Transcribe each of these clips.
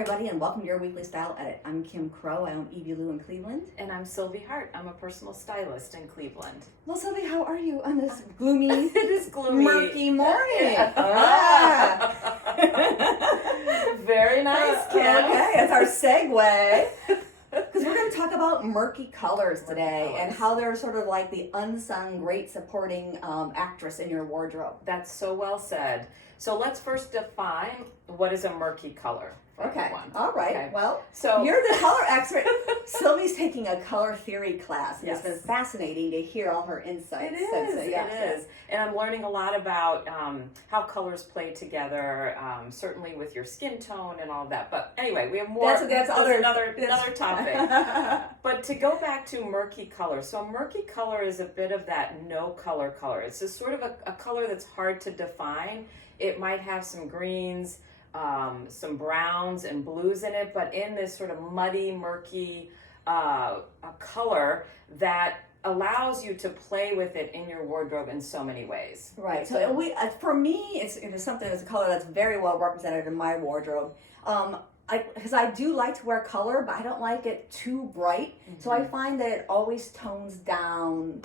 everybody, and welcome to your weekly style edit. I'm Kim Crow. I own Evie Lou in Cleveland. And I'm Sylvie Hart. I'm a personal stylist in Cleveland. Well, Sylvie, how are you on this gloomy, it is gloomy, murky morning? Very nice, Kim. Okay, that's our segue. Because we're going to talk about murky colors today and how they're sort of like the unsung, great supporting actress in your wardrobe. That's so well said. So let's first define what is a murky color. Okay. Everyone. All right. Okay. Well, so you're the color expert. Sylvie's taking a color theory class, and Yes. it's been fascinating to hear all her insights. It is. And I'm learning a lot about how colors play together, certainly with your skin tone and all of that. But anyway, we have more. That's another topic. But to go back to murky color, so murky color is a bit of that no color color. It's just sort of a color that's hard to define. It might have some greens, some browns and blues in it, but in this sort of muddy, murky color that allows you to play with it in your wardrobe in so many ways. Right. So for me, it's something that's a color that's very well represented in my wardrobe. Because I do like to wear color, but I don't like it too bright. Mm-hmm. So I find that it always tones down,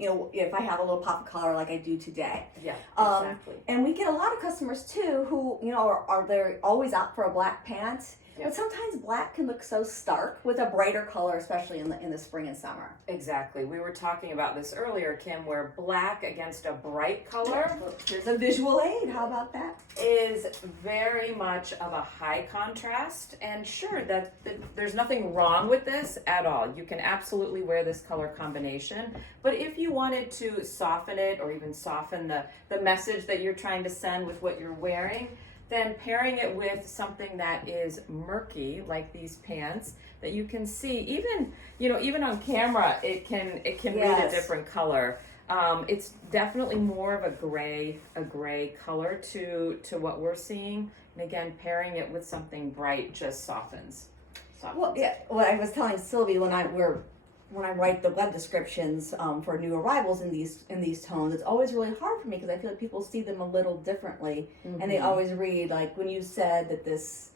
if I have a little pop of color like I do today. Yeah, exactly. And we get a lot of customers too who, are they're always out for a black pant. Yep. But sometimes black can look so stark with a brighter color, especially in the spring and summer. Exactly. We were talking about this earlier, Kim, where black against a bright color. Here's a visual aid. How about that? Is very much of a high contrast. And sure, that there's nothing wrong with this at all. You can absolutely wear this color combination. But if you wanted to soften it or even soften the message that you're trying to send with what you're wearing, then pairing it with something that is murky, like these pants, that you can see, even on camera, it can read a different color. It's definitely more of a gray color to what we're seeing. And again, pairing it with something bright just softens. Well, yeah. What I was telling Sylvie when I write the web descriptions for new arrivals in these tones, it's always really hard for me because I feel like people see them a little differently, and they always read, like when you said that this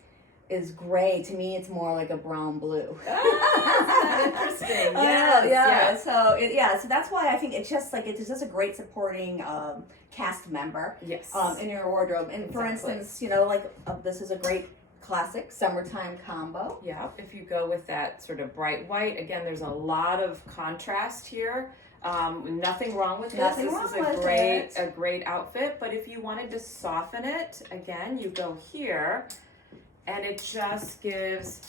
is gray, to me it's more like a brown blue. That's interesting. Yes. So that's why I think it's just a great supporting cast member. Yes. In your wardrobe, and for instance, this is a great classic summertime combo. Yeah, if you go with that sort of bright white, again, there's a lot of contrast here. Nothing wrong with this. This is a great outfit. But if you wanted to soften it, again, you go here, and it just gives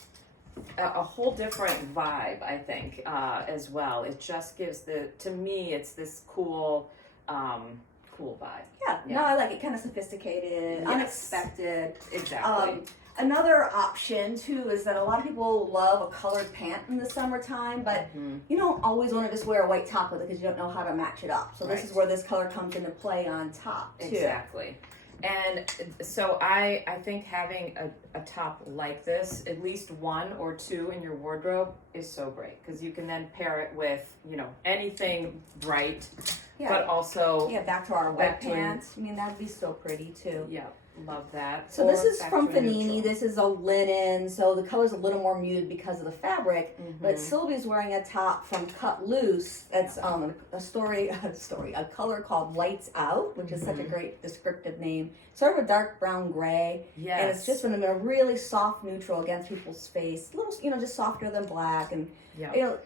a whole different vibe, I think, as well. It just gives to me, it's this cool vibe. Yeah. No, I like it. Kind of sophisticated, unexpected. Exactly. Another option too is that a lot of people love a colored pant in the summertime, but you don't always want to just wear a white top with it because you don't know how to match it up. So this is where this color comes into play on top too. Exactly. And so I think having a top like this, at least one or two in your wardrobe, is so great because you can then pair it with, anything bright, but also... Yeah, back to our wet pants. I mean, that'd be so pretty too. Yeah, love that. So this is from Fanini. This is a linen, so the color's a little more muted because of the fabric, but Sylvie's wearing a top from Cut Loose. That's a color called Lights Out, which is such a great descriptive name. Sort of a dark brown gray. Yes. And it's just been a really soft neutral against people's face. A little, just softer than black, and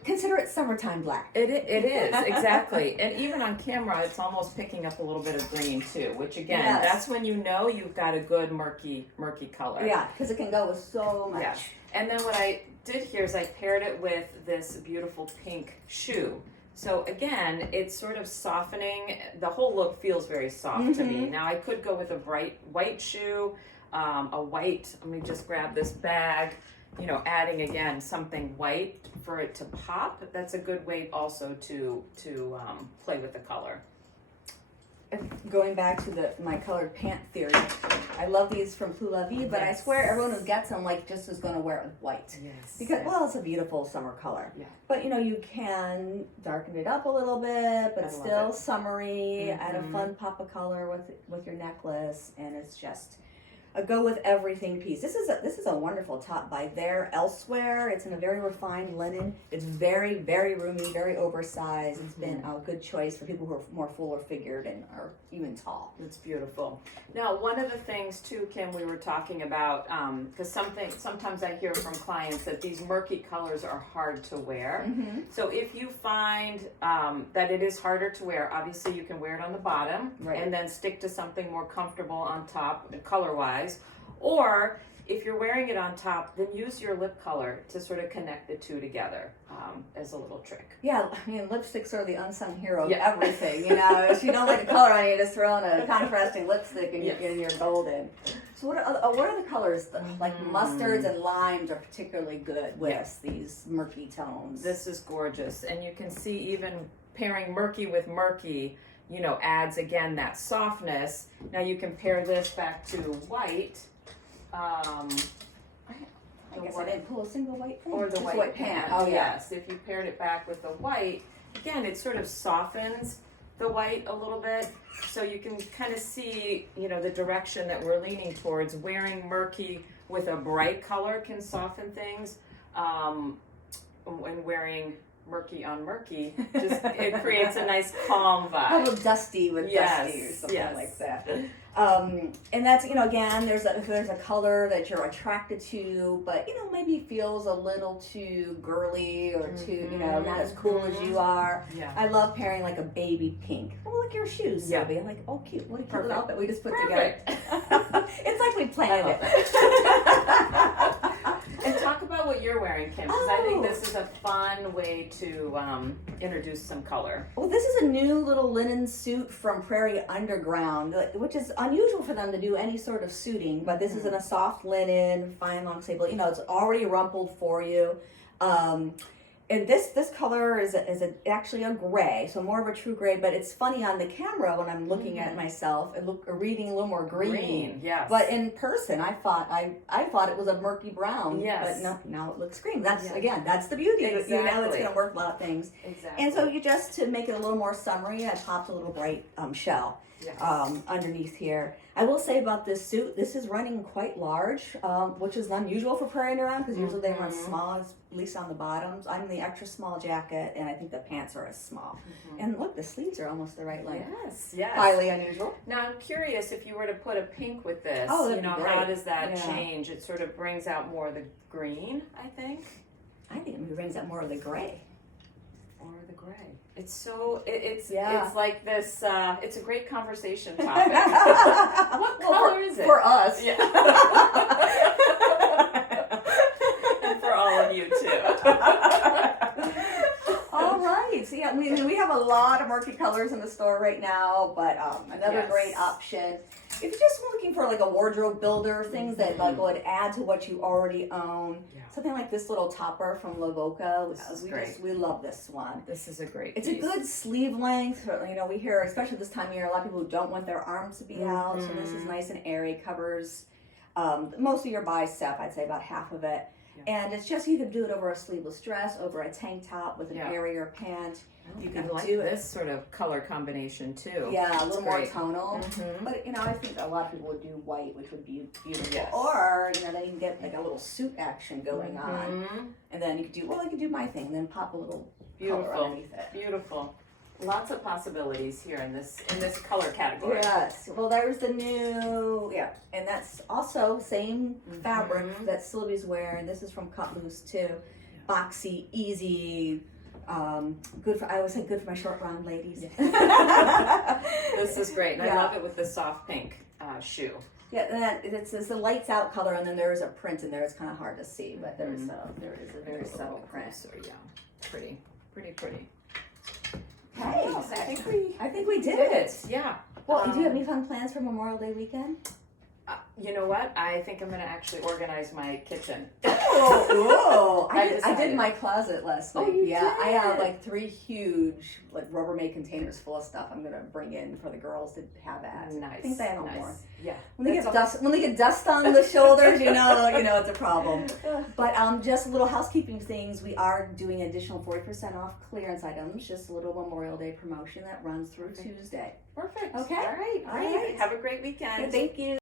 consider it summertime black. It is, exactly. And even on camera, it's almost picking up a little bit of green too, which again, that's when you know you've got a good murky color. Yeah, because it can go with so much. Yeah. And then what I did here is I paired it with this beautiful pink shoe. So again, it's sort of softening. The whole look feels very soft to me. Now I could go with a bright white shoe, let me just grab this bag, adding again something white for it to pop. That's a good way also to play with the color. Going back to my colored pant theory, I love these from Plus La Vie, but I swear everyone who gets them just is going to wear it with white. Yes. Because it's a beautiful summer color. Yeah. But you can darken it up a little bit, but it's still summery. Add a fun pop of color with your necklace, and it's just a go with everything piece. This is a wonderful top by There Elsewhere. It's in a very refined linen. It's very, very roomy, very oversized. It's been a good choice for people who are more fuller figured and are even tall. It's beautiful. Now, one of the things too, Kim, we were talking about, because sometimes I hear from clients that these murky colors are hard to wear. So if you find that it is harder to wear, obviously you can wear it on the bottom and then stick to something more comfortable on top, color-wise. Or if you're wearing it on top, then use your lip color to sort of connect the two together as a little trick. Yeah, I mean, lipsticks are the unsung hero of everything, you know. If you don't like the color on it, you just throw on a contrasting lipstick and you're golden. So what are the colors? Like mustards and limes are particularly good with these murky tones. This is gorgeous. And you can see even pairing murky with murky, you know, adds again that softness. Now you can pair this back to white. I guess I didn't pull a single white thing. Or the white pant. Oh, yes. If you paired it back with the white, again, it sort of softens the white a little bit. So you can kind of see, you know, the direction that we're leaning towards. Wearing murky with a bright color can soften things. When wearing murky on murky, just it creates a nice calm vibe. A little dusty with dusty or something like that. And that's, you know, again, there's a color that you're attracted to, but, you know, maybe feels a little too girly or too, you know, not as cool as you are. Yeah. I love pairing like a baby pink. Oh, look your shoes, Sylvie. I'm like, oh, cute. What a cute little outfit we just put together. It's like we planned it. And talk about what you're wearing, Kim, because I think this is a fun way to introduce some color. Well, this is a new little linen suit from Prairie Underground, which is unusual for them to do any sort of suiting, but this is in a soft linen, fine long sleeve. You know, it's already rumpled for you. And this color is actually a gray, so more of a true gray, but it's funny on the camera when I'm looking at myself and reading a little more green. Yes. But in person, I thought it was a murky brown. Yes. But now it looks green. That's again, that's the beauty. Exactly. You know, it's going to work a lot of things. Exactly. And so to make it a little more summery, I popped a little bright shell underneath here. I will say about this suit, this is running quite large, which is unusual for Prairie Underground because usually they run small, at least on the bottoms. I'm in the extra small jacket, and I think the pants are as small. And look, the sleeves are almost the right length. Yes. Highly unusual. Now I'm curious if you were to put a pink with this, that'd you know, be great. how does that change? It sort of brings out more of the green, I think. I think it brings out more of the gray. Or the gray. It's so, it's like this, it's a great conversation topic. What color is it? For us. Yeah. And for all of you too. All right. So yeah, we have a lot of murky colors in the store right now, but another great option. If you're just looking for like a wardrobe builder, things that like would add to what you already own, something like this little topper from La Voca, we love this one. This is a great It's piece. a good sleeve length. You know, we hear, especially this time of year, a lot of people who don't want their arms to be out, so this is nice and airy, covers most of your bicep, I'd say about half of it. And it's just, you can do it over a sleeveless dress, over a tank top with an airier pant. You can do this sort of color combination too. Yeah, a little more tonal. But, you know, I think a lot of people would do white, which would be beautiful. Yes. Or, you know, then you can get like a little suit action going on. And then you could do my thing, then pop a little color underneath it. Beautiful. Lots of possibilities here in this color category. Yes. Well, there's the new, and that's also same fabric that Sylvie's wearing. This is from Cut Loose too. Boxy, easy, good for, I always say good for my short round ladies. This is great, and I love it with the soft pink shoe. Yeah, and it's the lights out color, and then there is a print in there. It's kind of hard to see, but there is a very subtle print. So pretty. Hey, Yes, I think we did it. Yeah. Well, do you have any fun plans for Memorial Day weekend? You know what? I think I'm going to actually organize my kitchen. Oh, I did decided. my closet last week. You I have did? like 3 huge like Rubbermaid containers full of stuff I'm gonna bring in for the girls to have at. Nice. I think they have no more. Yeah. When they get dust on the shoulders, you know it's a problem. But just little housekeeping things. We are doing additional 40% off clearance items. Just a little Memorial Day promotion that runs through Tuesday. Perfect. Okay. All right. All right. Have a great weekend. Thank you.